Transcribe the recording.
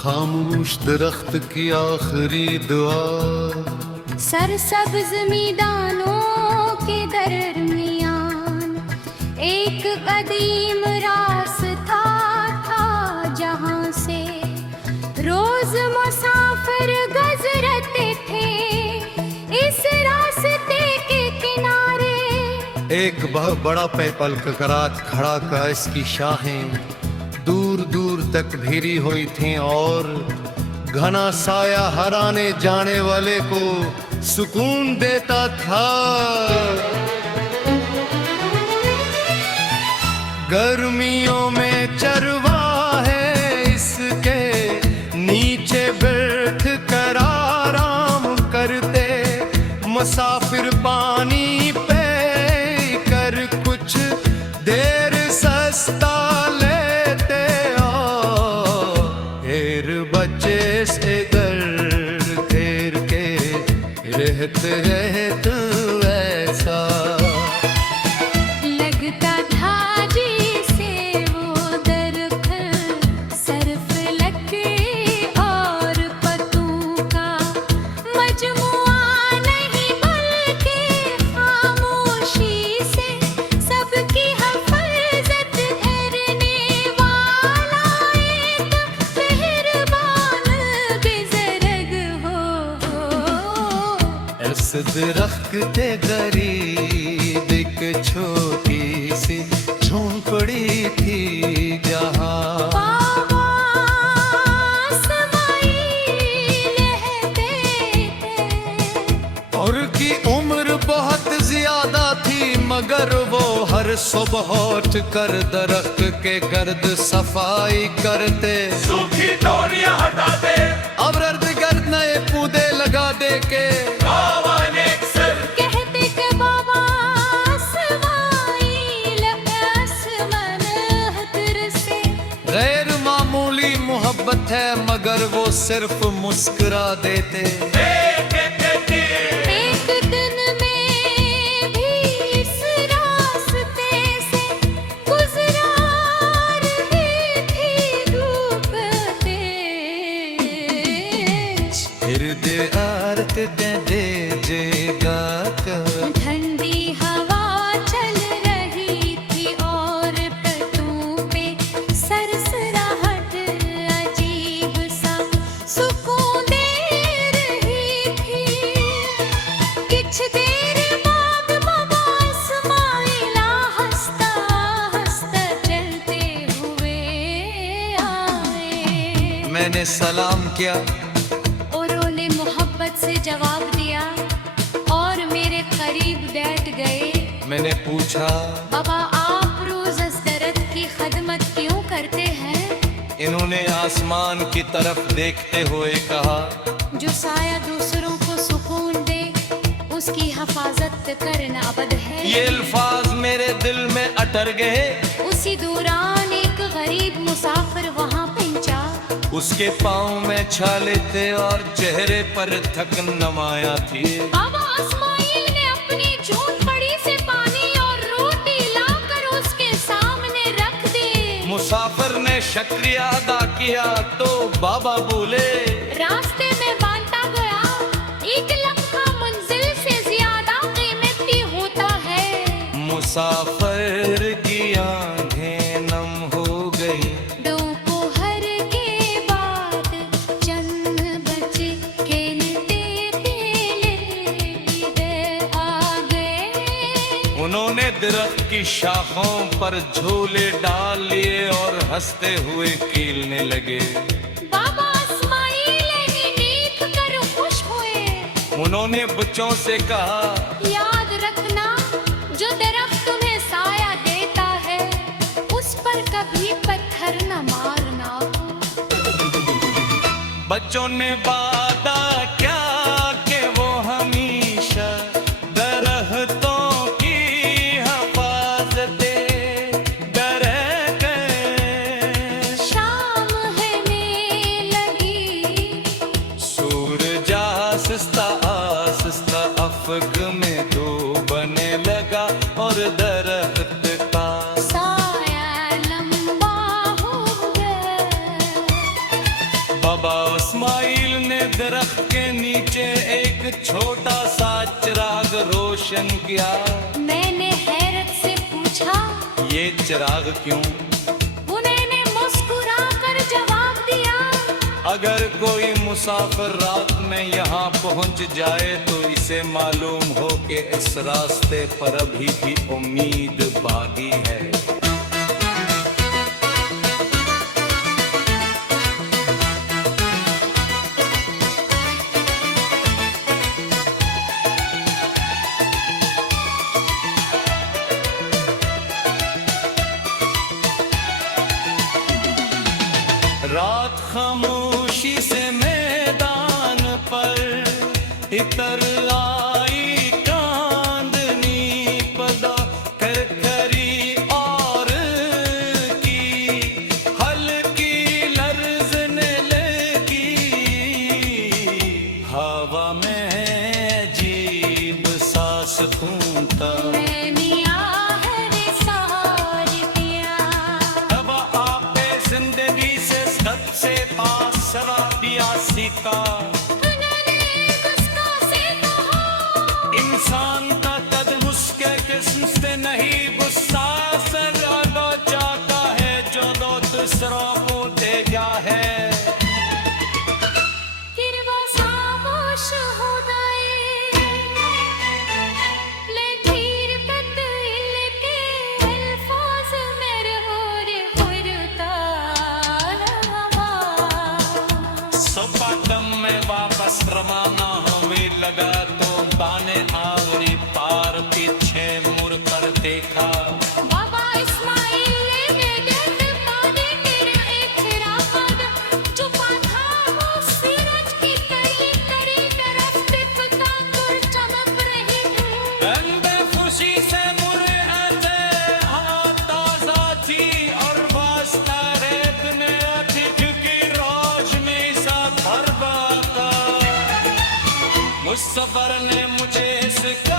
खामोश दरख्त की आखिरी दुआ, सरसब्ज मैदानों के दरमियान एक कदीम रास्ता था जहाँ से रोज मुसाफिर गुजरते थे। इस रास्ते के किनारे एक बहुत बड़ा पैपल ककरात खड़ा का इसकी शाखें दूर दूर तक भिरी हुई थीं और घना साया हराने जाने वाले को सुकून देता था। गर्मियों में चरवाहे इसके नीचे बैठ कर आराम करते, मुसाफिर पानी पे कर कुछ देर सस्ता लेते और बच्चे से घर घेर के रहते रहते ऐसा लगता था जैसे वो दरख्त सरफ लगे और पत्तों का मजमुआ नहीं, बल्कि खामोशी से सबकी हिफाजत करने वाला एक मेहरबान बुजुर्ग हो। इस दरख्त के करीब एक छोटी सी झोंपड़ी थी जहाँ बाबा इस्माइल रहते थे। और की उम्र बहुत ज्यादा थी, मगर वो हर सुबह उठ कर दरख्त के गर्द सफाई करते, सूखी डोरियां हटाते, अब अर्द गर्द नए पौधे लगा दे के कहते कि बाबा इस्माइल आसमान हतर से गैर मामूली मोहब्बत है, मगर वो सिर्फ मुस्कुरा देते। एक दिन में भी इस रास्ते से गुजरा रही थी धूप तेज। फिर दे आरत दे जेगा कर ठंडी हवा चल रही थी और पत्तों पे सरसराहट अजीब सा सुकून दे रही थी। कुछ देर बाद बाबा इस्माइल हंसता हंसता चलते हुए आए। मैंने सलाम किया और उन्हें मोहब्बत से जवाब दिया और मेरे करीब बैठ गए। मैंने पूछा, बाबा आप रोज इस दरख्त की खिदमत क्यों करते हैं? इन्होंने आसमान की तरफ देखते हुए कहा, जो साया दूसरों को सुकून दे उसकी हिफाजत करना अबद है। ये अल्फाज मेरे दिल में अटर गए। उसी दौरान एक गरीब मुसाफिर वहाँ पहुँचा। उसके पाँव में छाले थे और चेहरे पर थकन नुमाया थी। बाबा इस्माइल ने अपनी झोंपड़ी से पानी और रोटी लाकर उसके सामने रख दी। मुसाफिर ने शुक्रिया अदा किया तो बाबा बोले, रास्ते में बांटा गया एक लम्हा मंजिल से ज्यादा कीमती होता है। मुसाफिर की आंखें नम हो गई। दोपहर के बाद चंद बजे खेलते खेलते आ गए। उन्होंने दरख्त की शाखों पर झूले डाल लिए और हंसते हुए कीलने लगे। बाबा इस्माइल नींद कर खुश हुए। उन्होंने बच्चों से कहा, याद रखना जो दरख्त तुम्हें साया देता है उस पर कभी पत्थर न मारना। बच्चों ने वादा क्या कि वो हमेशा दरख्तों की हिफाजत करेंगे। रोशन किया। मैंने हैरत से पूछा, ये चिराग क्यों? उन्होंने मुस्कुरा कर जवाब दिया, अगर कोई मुसाफिर रात में यहाँ पहुँच जाए तो इसे मालूम हो कि इस रास्ते पर अभी भी उम्मीद बाकी है। रात खामोशी से मैदान पर इतर आई चांदनी, पदा करकरी और की हल्की लर्जने लगी। हवा में जीब सांस खूंटा, मैंने आहट सार दिया। अब आपे जिंदगी से सबसे पास शराबिया सीखा। उन्होंने गुस्सा से कहा, इंसान का कदम उसके किस्म से नहीं, गुस्सा से ज्यादा चाहता है जो दो दूसरों को दे गया है। फिर वो खामोश हो गए, ले धीर कत्ल के अल्फाज मेरे होर फुरता हवा। सपाटम में वापस रवाना होने लगा तो बाने आवरी पार पीछे मुड़ कर देखा। बाबा इस्माइल ने देख पाने तेरा एक चिराग, छुपा था वो सूरज की कई कई तरफ दिखता कर चमक रही हूँ। बंदे खुशी से मुरे आते हाँ ताजा थी और वास्ता रेत में अधिक की रोशनी सा भरवा था। मुसफ्फर ने मुझे सिखा